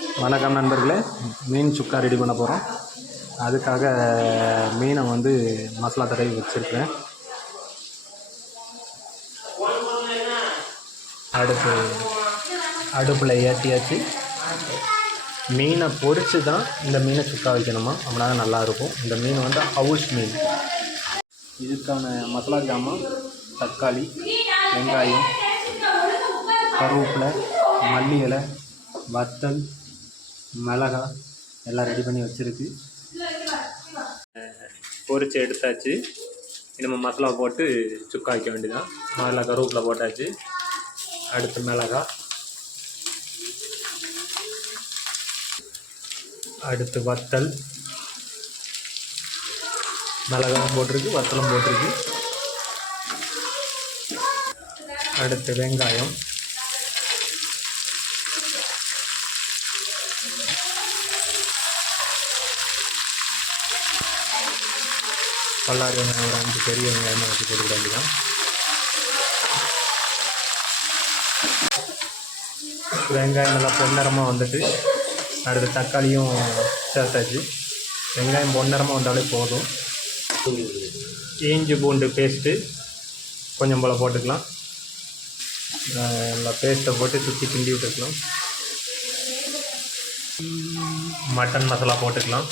வணக்கம் நண்பர்களே, மீன் சுக்கா ரெடி பண்ண போகிறோம். அதுக்காக மீனை வந்து மசாலா தடவி வச்சுருக்கேன். அடுப்பில் ஏற்றியாச்சு. மீனை பொரித்து தான் இந்த மீனை சுக்கா வைக்கணுமா, அப்படின்னா நல்லாயிருக்கும். இந்த மீன் வந்து ஹவுஸ் மீன். இதுக்கான மசாலா ஜாமான் தக்காளி, வெங்காயம், கருவேப்பிலை, மல்லி இலை, வத்தல், மிளகா எல்லாம் ரெடி பண்ணி வச்சுருக்கு. பொரிச்சு எடுத்தாச்சு. நம்ம மசாலா போட்டு சுக்கா வைக்க வேண்டியதான். முதல்ல கருவேப்பிலை போட்டாச்சு. அடுத்து மிளகா, அடுத்து வத்தல், மிளகாவும் போட்டிருக்கு, வத்தலும் போட்டிருக்கு. அடுத்து வெங்காயம், பல்லாரி வெங்காயம் ஒரு 5 பெரிய வெங்காயமாக வச்சு போட்டுக்க வேண்டியதான். வெங்காயம் நல்லா பொன்னிறமாக வந்துட்டு அடுத்து தக்காளியும் சேர்த்தாச்சு. வெங்காயம் பொன்னிறமாக வந்தாலே போதும். இஞ்சி பூண்டு பேஸ்ட்டு கொஞ்சம் போல் போட்டுக்கலாம். நல்லா பேஸ்ட்டை போட்டு சுற்றி கிண்டி விட்டுக்கலாம். மட்டன் மசாலா போட்டுக்கலாம்.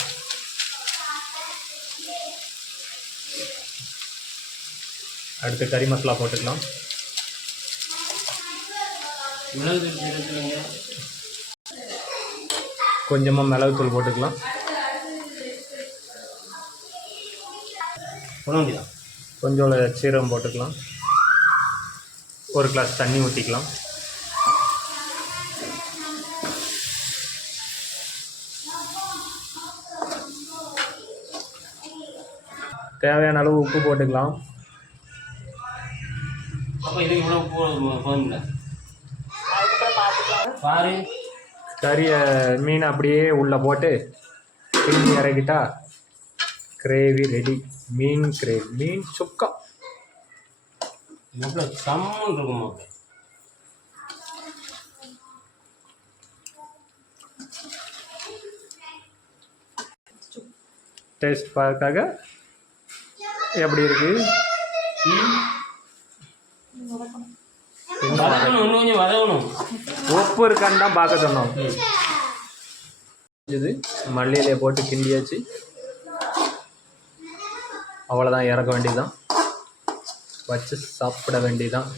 அடுத்து கறி மசாலா போட்டுக்கலாம். கொஞ்சமாக மிளகுத்தூள் போட்டுக்கலாம். கொஞ்சம் சீரகம் போட்டுக்கலாம். ஒரு கிளாஸ் தண்ணி ஊற்றிக்கலாம். தேவையான அளவு உப்பு போட்டுக்கலாம். கறியை மீன் அப்படியே உள்ளே போட்டு கிண்டி இறக்கிட்டா கிரேவி ரெடி. மீன் கிரேவி, மீன் சுக்கா. டேஸ்ட் பார்க்காக எப்படி இருக்கு? உப்பு இருக்கான்னு தான் பார்க்க சொன்னோம். இது மல்லியிலே போட்டு கிண்டியாச்சு. அவ்வளோதான், இறக்க வேண்டியதுதான். வச்சு சாப்பிட வேண்டியதுதான்.